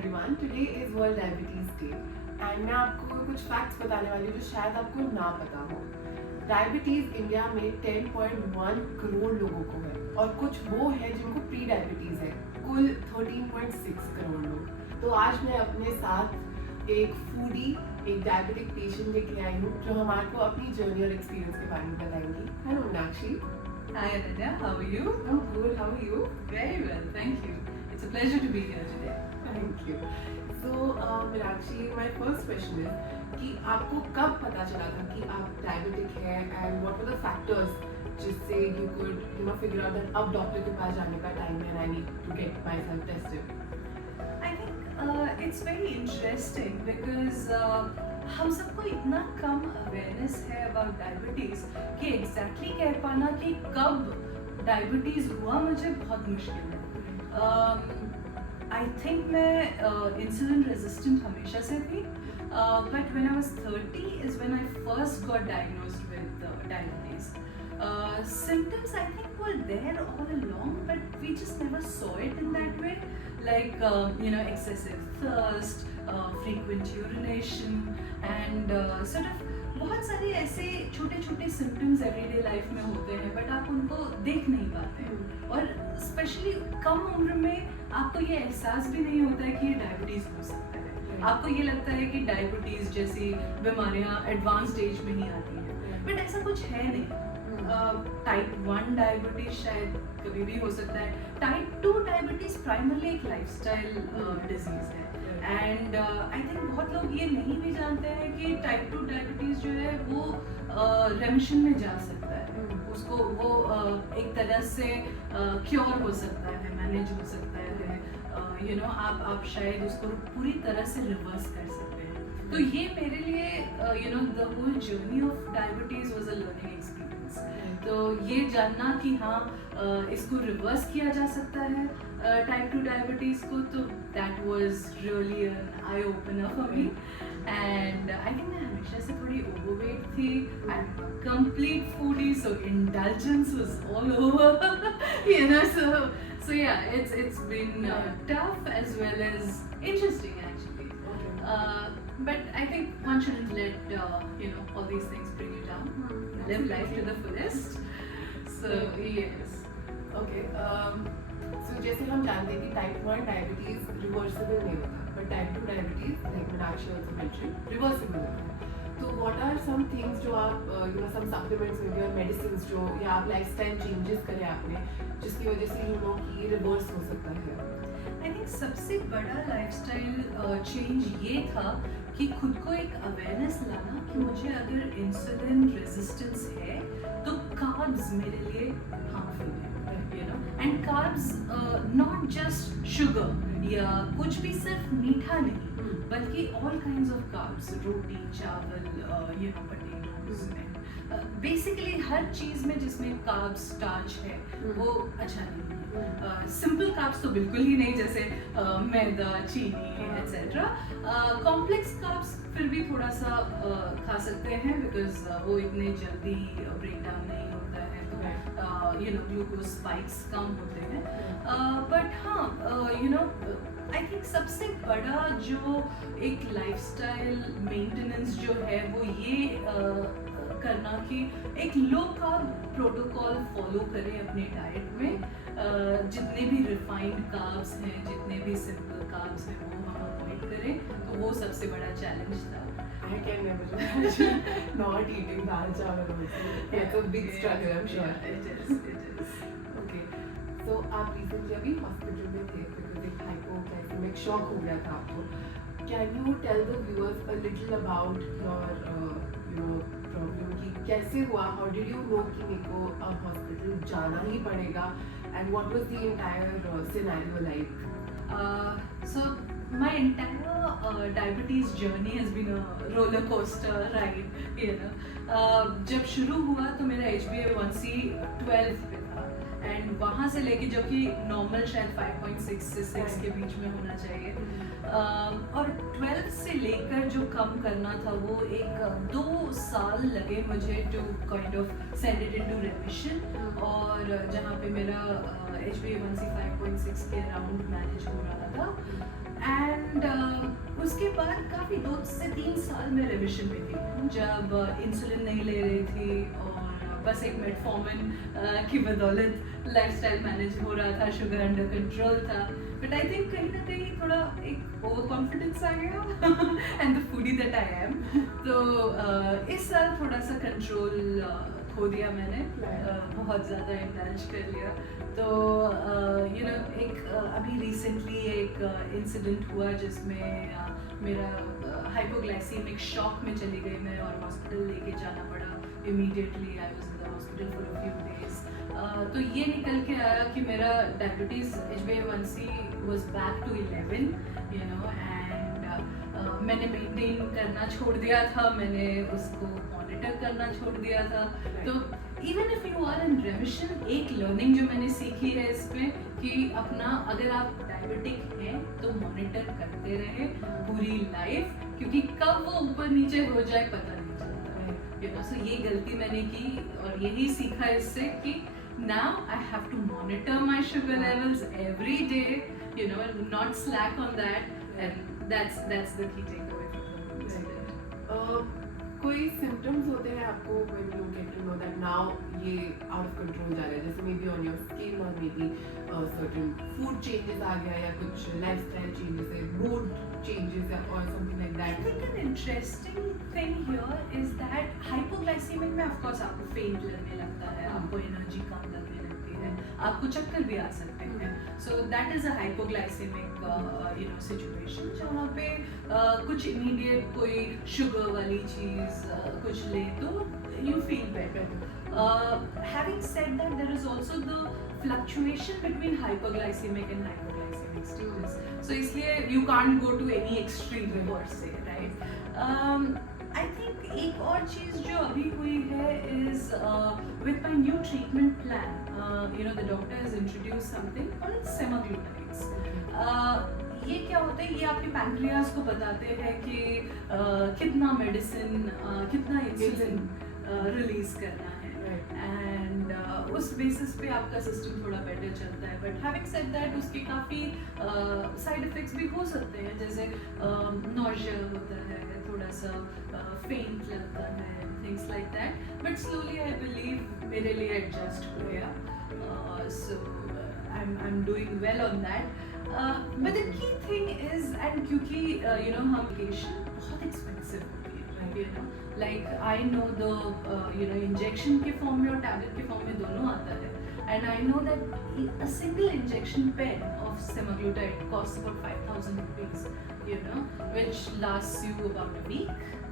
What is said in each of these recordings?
everyone. Today is World Diabetes Day and मैं आपको कुछ फैक्ट्स बताने वाली हूँ जो शायद आपको ना पता हो। डायबिटीज इंडिया में 10.1 करोड़ लोगों को है और कुछ वो है जिनको प्री डायबिटीज है, कुल 13.6 करोड़ लोग। तो आज मैं अपने साथ एक फूडी, एक डायबिटिक पेशेंट लेके आई हूँ जो हमारे को अपनी जर्नी और एक्सपीरियंस के बारे में बताएंगी। Hello Meenakshi. Hi Ananya, how are you? I'm good. How are you? Very well, thank you. It's a pleasure to be here today. Thank you. So, Meenakshi, my first question is कि आपको कब पता चला था कि आप डायबिटिक हैं and what were the factors जिससे you could figure out that अब डॉक्टर के पास जाने का टाइम है and I need to get myself tested? I think it's very interesting because हम सबको इतना कम अवेयरनेस है अबाउट डायबिटीज़ कि एग्जैक्टली कह पाना कि कब डायबिटीज़ हुआ मुझे बहुत मुश्किल है। आई थिंक मैं इंसुलिन रेजिस्टेंट हमेशा से थी, but when I was 30 is when I first got diagnosed with diabetes. Symptoms I think were there all along, but we just never saw it in that way, like excessive thirst, frequent urination and sort of बहुत सारे ऐसे छोटे छोटे symptoms everyday life में होते हैं but आप उनको देख नहीं पाते हैं और स्पेशली कम उम्र में आपको ये एहसास भी नहीं होता है कि ये डायबिटीज़ हो सकता है। आपको ये लगता है कि डायबिटीज़ जैसी बीमारियाँ एडवांस एज में ही आती हैं, बट ऐसा कुछ है नहीं। टाइप 1 डायबिटीज शायद कभी भी हो सकता है। टाइप 2 डायबिटीज प्राइमरली एक लाइफस्टाइल डिजीज है एंड आई थिंक बहुत लोग ये नहीं भी जानते हैं कि टाइप 2 डायबिटीज जो है वो रेमिशन में जा सकता है, उसको वो एक तरह से क्योर हो सकता है, मैनेज हो सकता है, आप शायद उसको पूरी तरह से रिवर्स कर सकते हैं। तो ये मेरे लिए the whole journey of diabetes was a learning experience. तो ये जानना कि हाँ इसको रिवर्स किया जा सकता है टाइप 2 डायबिटीज़ को, तो that was really an eye opener for me. And I think मैं हमेशा से थोड़ी ओवरवेट थी, I am complete foodie, so indulgence was all over, so yeah, it's been tough as well as interesting actually. But I think one shouldn't let all these things bring you down. Live life to the fullest. So yes. Okay. So जैसे हम जानते हैं कि type 1 diabetes reversible नहीं होता, but type 2 diabetes like Meenakshi also mention reversible होता है। तो व्हाट आर सम थिंग्स जो आप सम सप्लीमेंट्स में और मेडिसिन्स जो या आप लाइफस्टाइल चेंजेस करें आपने जिसकी वजह से कि रिवर्स हो सकता है? आई थिंक सबसे बड़ा लाइफस्टाइल चेंज ये था कि खुद को एक अवेयरनेस लाना कि मुझे अगर इंसुलिन रेजिस्टेंस है तो कार्ब्स मेरे लिए हार्मफुल है, and carbs not just sugar या कुछ भी सिर्फ मीठा नहीं बल्कि ऑल काइंड्स ऑफ कार्ब्स, रोटी, चावल, पोटैटोज, बेसिकली हर चीज़ में जिसमें कार्ब्स, स्टार्च है वो अच्छा नहीं है। सिंपल कार्ब्स तो बिल्कुल ही नहीं, जैसे मैदा, चीनी एट्सेट्रा। कॉम्प्लेक्स कार्ब्स फिर भी थोड़ा सा खा सकते हैं बिकॉज वो इतने जल्दी ब्रेक डाउन नहीं होता है, तो ग्लूकोज स्पाइक्स कम होते हैं। बट हाँ आई थिंक सबसे बड़ा जो एक लाइफस्टाइल मेंटेनेंस जो है वो ये करना कि एक लो कार्ब प्रोटोकॉल फॉलो करें अपने डाइट में। जितने भी रिफाइंड कार्ब्स हैं, जितने भी सिंपल कार्ब्स हैं वो हम अवॉइड करें, तो वो सबसे बड़ा चैलेंज था। I can never imagine not eating dal chawal also. It's a big struggle, I'm sure. It is. Okay. So आप recently अभी hospital में थे because एक hypoglycemic shock हो गया था आपको. Can you tell the viewers a little about your problem कि कैसे हुआ? How did you know कि मेरे को अब hospital जाना ही पड़ेगा? And what was the entire scenario like? So my entire diabetes journey has been a roller coaster ride, जब शुरू हुआ तो मेरा HbA1c 12 पे था एंड वहाँ से लेके जो कि नॉर्मल शायद 5.6 से 6 के बीच में होना चाहिए, और 12 से लेकर जो कम करना था वो 2 साल लगे मुझे to kind of send it into remission, और जहाँ पे मेरा HbA1c 5.6 के अराउंड मैनेज हो रहा था। एंड एंड उसके बाद काफ़ी 2 से 3 साल में रिविजन में थी, जब इंसुलिन नहीं ले रही थी और बस एक मेटफॉर्मिन की बदौलत लाइफस्टाइल मैनेज हो रहा था, शुगर अंडर कंट्रोल था। बट आई थिंक कहीं ना कहीं थोड़ा एक ओवर कॉन्फिडेंस आ गया and the foodie that I am. तो इस साल थोड़ा सा कंट्रोल खो दिया मैंने, बहुत ज़्यादा इंडल्ज कर लिया। तो यू नो एक अभी रिसेंटली एक इंसिडेंट हुआ जिसमें मेरा हाइपोग्लाइसीमिक शॉक में चली गई मैं और हॉस्पिटल लेके जाना पड़ा। Immediately I was in the hospital for a few days. तो ये निकल के आया कि मेरा diabetes HbA1c was back to 11, you know, and मैंने मेंटेन करना छोड़ दिया था, मैंने उसको मॉनिटर करना छोड़ दिया था। तो even if you are in remission, एक लर्निंग जो मैंने सीखी है इसमें कि अपना अगर आप डायबिटिक हैं तो मॉनिटर करते रहे पूरी लाइफ, क्योंकि कब वो ऊपर नीचे हो जाए पता नहीं चलता है, यू नो। सो ये गलती मैंने की और यही सीखा इससे कि now I have to monitor my sugar levels every day, you know, not slack on that, and that's the key takeaway from the incident. कोई सिम्टम्स होते हैं आपको when you get to know that now ये out of control जा रहा है, जैसे maybe on your skin or maybe certain food changes आ गया या कुछ lifestyle changes है, mood changes है or something like that? I think an interesting thing here is that hypoglycemic में of course आपको faint लगने लगता है, आपको energy कम लगने लगती है, आपको चक्कर भी आ सकते हैं। So that is a hypoglycemic you know situation जहाँ पे कुछ immediate कोई sugar वाली चीज़ कुछ ले तो you feel better. Having said that, there is also the fluctuation between hyperglycemic and hypoglycemic stages. So इसलिए you can't go to any extreme per se, right? I think एक और चीज़ जो अभी हुई है is with my new treatment plan, you know, the doctor has introduced something called semaglutides. ये क्या होता है, ये आपके पैंक्रियास को बताते हैं कि कितना मेडिसिन, कितना इंसुलिन रिलीज करना है, एंड उस बेसिस पे आपका सिस्टम थोड़ा बेटर चलता है। बट हैविंग सेड दैट उसके काफ़ी साइड इफ़ेक्ट्स भी हो सकते हैं, जैसे नॉजिया होता है, थोड़ा सा फेंट लगता है, things like that. But slowly I believe मेरे लिए एडजस्ट हो गया, so I am doing well on that. But the key thing is, and क्योंकि यू नो हम मेडिकेशन बहुत एक्सपेंसिव होती है, right, you know, like I know the you know injection के फॉर्म में और टैबलेट के फॉर्म में दोनों आता है, and I know that a single injection pen of semaglutide costs about 5,000 rupees, you know, which lasts you about a week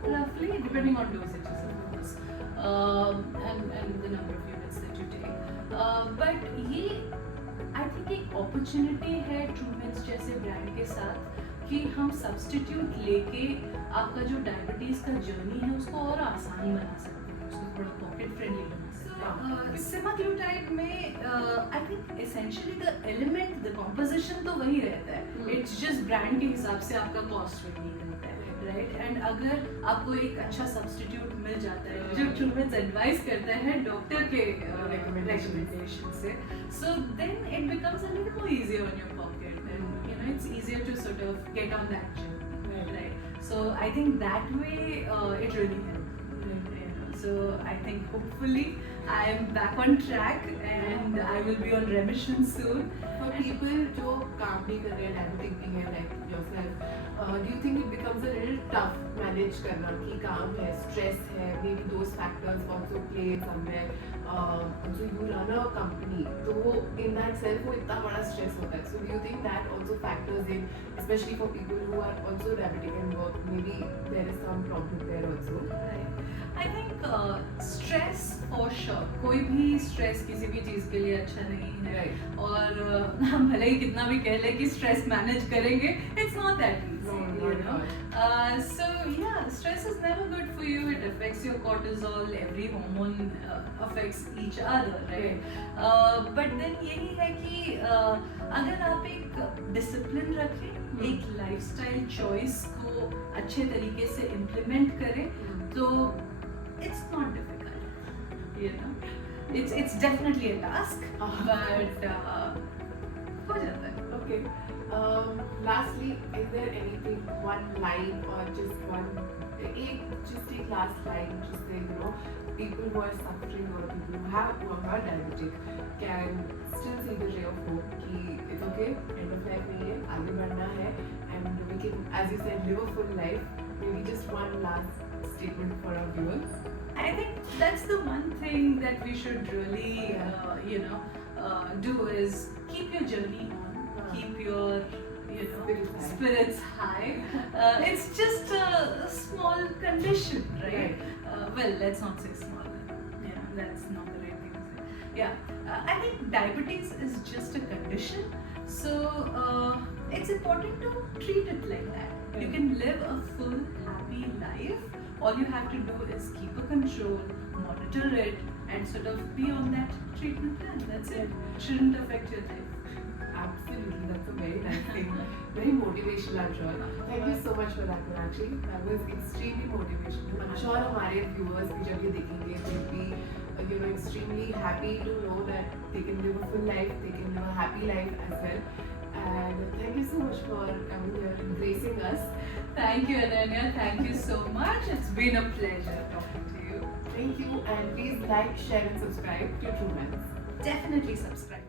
roughly, depending on dosages of course, and the number of units that you take. But ये I think एक opportunity है Truemeds जैसे brand के साथ कि हम substitute लेके आपका जो डायबिटीज़ का जर्नी है उसको और आसान बना सकते हैं, उसको थोड़ा पॉकेट फ्रेंडली बना सकते हैं। सेमाग्लूटाइड में I think essentially the element, the composition तो वही रहता है, इट्स जस्ट ब्रांड के हिसाब से आपका कॉस्ट वेरी रहता है, राइट। एंड अगर आपको एक अच्छा सब्स्टिट्यूट मिल जाता है जो ट्रूमेड्स एडवाइस करता है डॉक्टर के रिकमेंडेशन से, so then it becomes a little more easier on your pocket, and you know it's easier to sort of get on that journey, right. So I think that way it really help. So I think hopefully I am back on track and I will be on remission soon. For people जो काम नहीं कर रहे हैं, diabetic भी हैं like yourself, do you think it becomes a little tough manage करना कि काम है, stress है, maybe those factors also play somewhere. So you run a company, तो in that self वो इतना बड़ा stress होता है. So do you think that also factors in, especially for people who are also diabetic and work, maybe there is some problem there also. Right. I think stress for sure, कोई भी stress किसी भी चीज़ के लिए अच्छा नहीं है, Right. और हम भले ही कितना भी कह लें कि stress manage करेंगे, it's not that easy. No, You know? So yeah, stress is never good for you. It affects your cortisol. Every hormone affects each other, right? But then यही है कि अगर आप एक discipline रखें, एक lifestyle choice को अच्छे तरीके से implement करें, तो it's not difficult, you know. It's definitely a task, but हो जाता है. Okay. Lastly, is there anything, one line or just a last line, just say, people who are suffering or people who are diabetic can still see the ray of hope कि it's okay, end of life नहीं है, आगे बढ़ना है, and we can, as you said, live a full life. Maybe just one last statement for our viewers. I think that's the one thing that we should really, do is keep your journey on, keep your, spirits high. It's just a small condition, right? Well, let's not say small. Yeah, that's not the right thing to say. Yeah, I think diabetes is just a condition, so it's important to treat it like that. You can live a full, happy life. All you have to do is keep a control, monitor it, and sort of be on that treatment plan. That's it. Shouldn't affect your life. Absolutely, that's a very nice thing. Very motivational, I'm sure. Thank you so much for that, Meenakshi. That was extremely motivational. I'm sure हमारे viewers भी जब ये देखेंगे, they'll be, extremely happy to know that they can live a full life, they can live a happy life as well. And thank you so much for coming here and gracing us. Thank you, Ananya. Thank you so much. It's been a pleasure talking to you. Thank you, and please like, share, and subscribe to Truemeds. Definitely subscribe.